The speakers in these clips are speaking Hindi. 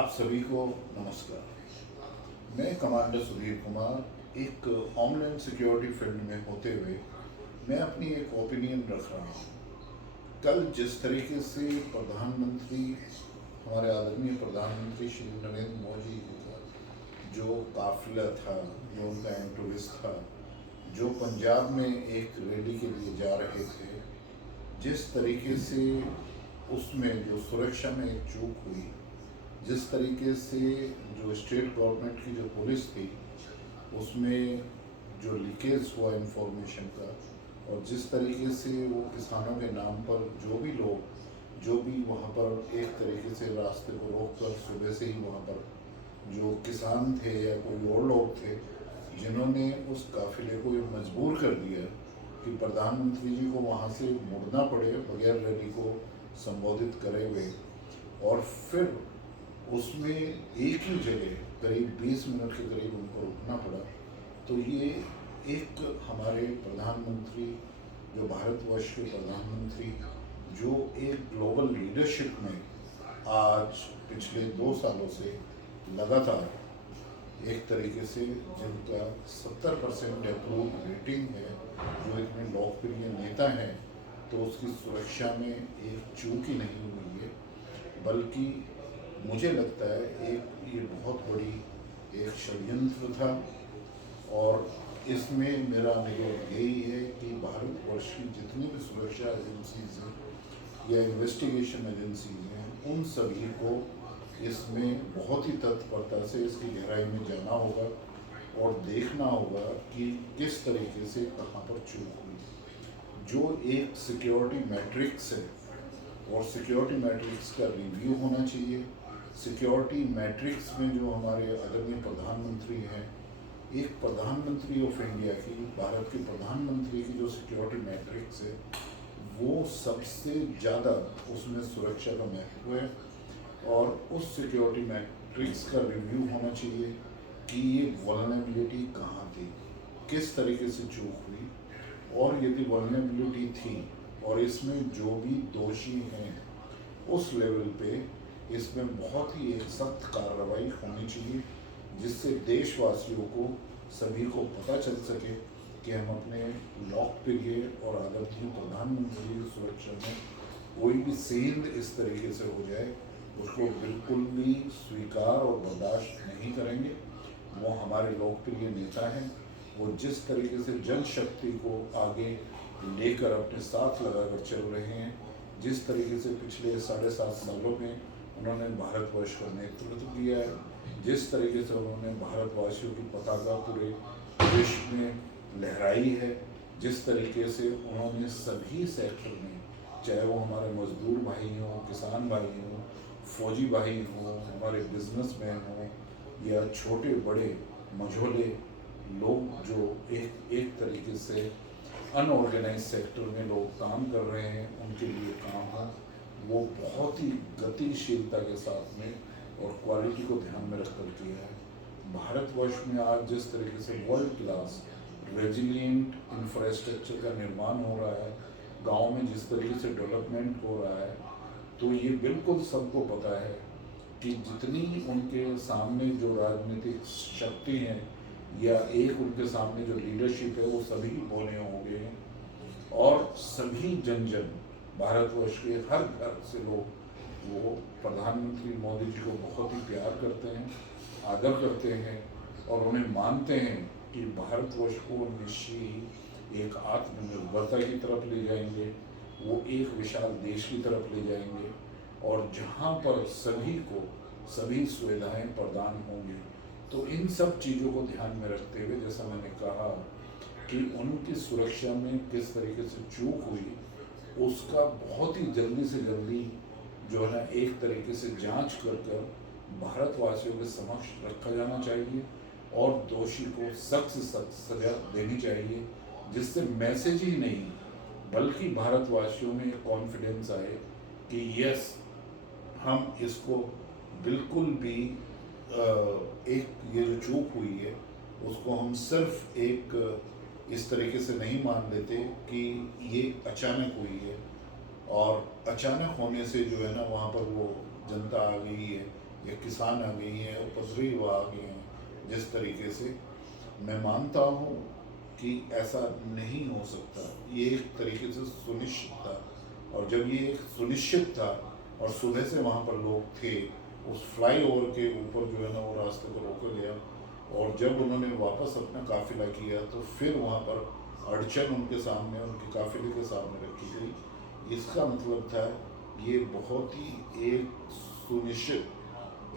आप सभी को नमस्कार। मैं कमांडर सुधीर कुमार एक होमलैंड सिक्योरिटी फील्ड में होते हुए मैं अपनी एक ओपिनियन रख रहा हूँ। कल जिस तरीके से प्रधानमंत्री, हमारे आदरणीय प्रधानमंत्री श्री नरेंद्र मोदी जी का जो काफिला था, जो उनका एंटूरिस्ट था, जो पंजाब में एक रैली के लिए जा रहे थे, जिस तरीके से उसमें जो सुरक्षा में एक चूक हुई, जिस तरीके से जो स्टेट गवर्नमेंट की जो पुलिस थी उसमें जो लीकेज हुआ इंफॉर्मेशन का, और जिस तरीके से वो किसानों के नाम पर जो भी वहाँ पर एक तरीके से रास्ते को रोक कर सुबह से ही वहाँ पर जो किसान थे या कोई और लोग थे जिन्होंने उस काफिले को ये मजबूर कर दिया कि प्रधानमंत्री जी को वहाँ से मुड़ना पड़े बगैर रैली को संबोधित करे हुए, और फिर उसमें एक ही जगह करीब 20 मिनट के करीब उनको रुकना पड़ा। तो ये एक हमारे प्रधानमंत्री, जो भारतवर्ष के प्रधानमंत्री, जो एक ग्लोबल लीडरशिप में आज पिछले 2 सालों से लगातार एक तरीके से जिनका 70% अप्रूव रेटिंग है, जो इतने लोकप्रिय नेता हैं, तो उसकी सुरक्षा में एक चूक ही नहीं हुई है, बल्कि मुझे लगता है एक ये बहुत बड़ी एक षड्यंत्र था। और इसमें मेरा अनुरोध यही है कि भारतवर्ष की जितनी भी सुरक्षा एजेंसीज हैं या इन्वेस्टिगेशन एजेंसीज हैं, उन सभी को इसमें बहुत ही तत्परता से इसकी गहराई में जाना होगा और देखना होगा कि किस तरीके से कहाँ पर चूक हुई। जो एक सिक्योरिटी मैट्रिक्स है, और सिक्योरिटी मैट्रिक्स का रिव्यू होना चाहिए। सिक्योरिटी मैट्रिक्स में जो हमारे आदरणीय प्रधानमंत्री हैं, एक प्रधानमंत्री ऑफ इंडिया की, भारत के प्रधानमंत्री की जो सिक्योरिटी मैट्रिक्स है, वो सबसे ज़्यादा उसमें सुरक्षा का महत्व है। और उस सिक्योरिटी मैट्रिक्स का रिव्यू होना चाहिए कि ये वल्नरेबिलिटी कहाँ थी, किस तरीके से चूक हुई, और यदि वल्नरेबिलिटी थी और इसमें जो भी दोषी हैं उस लेवल पे इसमें बहुत ही एक सख्त कार्रवाई होनी चाहिए, जिससे देशवासियों को सभी को पता चल सके कि हम अपने लोकप्रिय और आदरणीय प्रधानमंत्री की सुरक्षा में कोई भी सेंध इस तरीके से हो जाए उसको बिल्कुल भी स्वीकार और बर्दाश्त नहीं करेंगे। वो हमारे लोकप्रिय नेता हैं, वो जिस तरीके से जनशक्ति को आगे लेकर अपने साथ लगाकर चल रहे हैं, जिस तरीके से पिछले 7.5 सालों में उन्होंने भारतवर्ष का नेतृत्व किया है, जिस तरीके से उन्होंने भारतवासियों की पताका पूरे विश्व में लहराई है, जिस तरीके से उन्होंने सभी सेक्टर में, चाहे वो हमारे मजदूर भाई हों, किसान भाई हों, फौजी भाई हों, हमारे बिजनेसमैन हों, या छोटे बड़े मझोले लोग जो एक तरीके से अनऑर्गेनाइज सेक्टर में लोग काम कर रहे हैं, उनके लिए काम हो, वो बहुत ही गतिशीलता के साथ में और क्वालिटी को ध्यान में रखकर किया है। भारतवर्ष में आज जिस तरीके से वर्ल्ड क्लास रेजिलिएंट इंफ्रास्ट्रक्चर का निर्माण हो रहा है, गांव में जिस तरीके से डेवलपमेंट हो रहा है, तो ये बिल्कुल सबको पता है कि जितनी उनके सामने जो राजनीतिक शक्ति हैं या एक उनके सामने जो लीडरशिप है, वो सभी बोले हो गए हैं, और सभी जन भारतवर्ष के हर घर से लोग वो प्रधानमंत्री मोदी जी को बहुत ही प्यार करते हैं, आदर करते हैं, और उन्हें मानते हैं कि भारतवर्ष को निश्चय ही एक आत्मनिर्भरता की तरफ ले जाएंगे, वो एक विशाल देश की तरफ ले जाएंगे, और जहाँ पर सभी को सभी सुविधाएं प्रदान होंगी। तो इन सब चीज़ों को ध्यान में रखते हुए, जैसा मैंने कहा कि उनकी सुरक्षा में किस तरीके से चूक हुई, उसका बहुत ही जल्दी से जल्दी जो है ना एक तरीके से जांच कर भारतवासियों के समक्ष रखा जाना चाहिए, और दोषी को सख्त से सख्त सजा देनी चाहिए, जिससे मैसेज ही नहीं बल्कि भारतवासियों में कॉन्फिडेंस आए कि यस, हम इसको बिल्कुल भी एक ये जो चूक हुई है उसको हम सिर्फ एक इस तरीके से नहीं मान लेते कि ये अचानक हुई है, और अचानक होने से जो है ना वहाँ पर वो जनता आ गई है ये किसान आ गई हैं, उपद्रवी युवा आ गए हैं। जिस तरीके से मैं मानता हूँ कि ऐसा नहीं हो सकता, ये एक तरीके से सुनिश्चित था। और जब ये एक सुनिश्चित था और सुबह से वहाँ पर लोग थे, उस फ्लाईओवर के ऊपर जो है ना वो रास्ते को रोका गया, और जब उन्होंने वापस अपना काफिला किया तो फिर वहाँ पर अड़चन उनके सामने, उनके काफिले के सामने रखी गई। इसका मतलब था ये बहुत ही एक सुनिश्चित,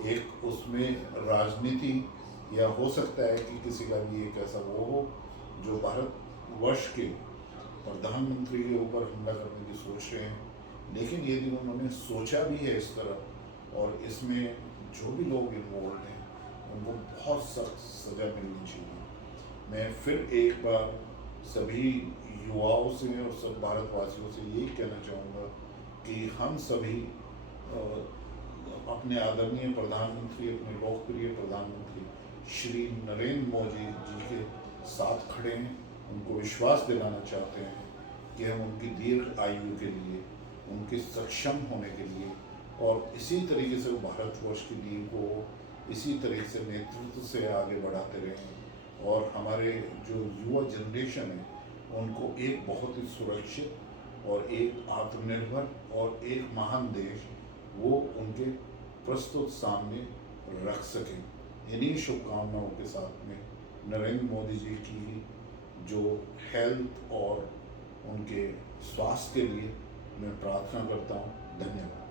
एक उसमें राजनीति, या हो सकता है कि किसी का भी एक ऐसा वो हो जो भारतवर्ष के प्रधानमंत्री के ऊपर हमला करने की सोच रहे हैं। लेकिन यदि उन्होंने सोचा भी है इस तरह, और इसमें जो भी लोग इन्वॉल्व हैं उनको बहुत सख्त सज़ा मिलनी चाहिए। मैं फिर एक बार सभी युवाओं से और सब भारतवासियों से यही कहना चाहूँगा कि हम सभी अपने आदरणीय प्रधानमंत्री, अपने लोकप्रिय प्रधानमंत्री श्री नरेंद्र मोदी जी के साथ खड़े हैं। उनको विश्वास दिलाना चाहते हैं कि हम उनकी दीर्घ आयु के लिए, उनके सक्षम होने के लिए, और इसी तरीके से भारतवर्ष की नींव को इसी तरीके से नेतृत्व से आगे बढ़ाते रहें, और हमारे जो युवा जनरेशन है उनको एक बहुत ही सुरक्षित और एक आत्मनिर्भर और एक महान देश वो उनके प्रस्तुत सामने रख सकें। इन्हीं शुभकामनाओं के साथ में नरेंद्र मोदी जी की जो हेल्थ और उनके स्वास्थ्य के लिए मैं प्रार्थना करता हूँ। धन्यवाद।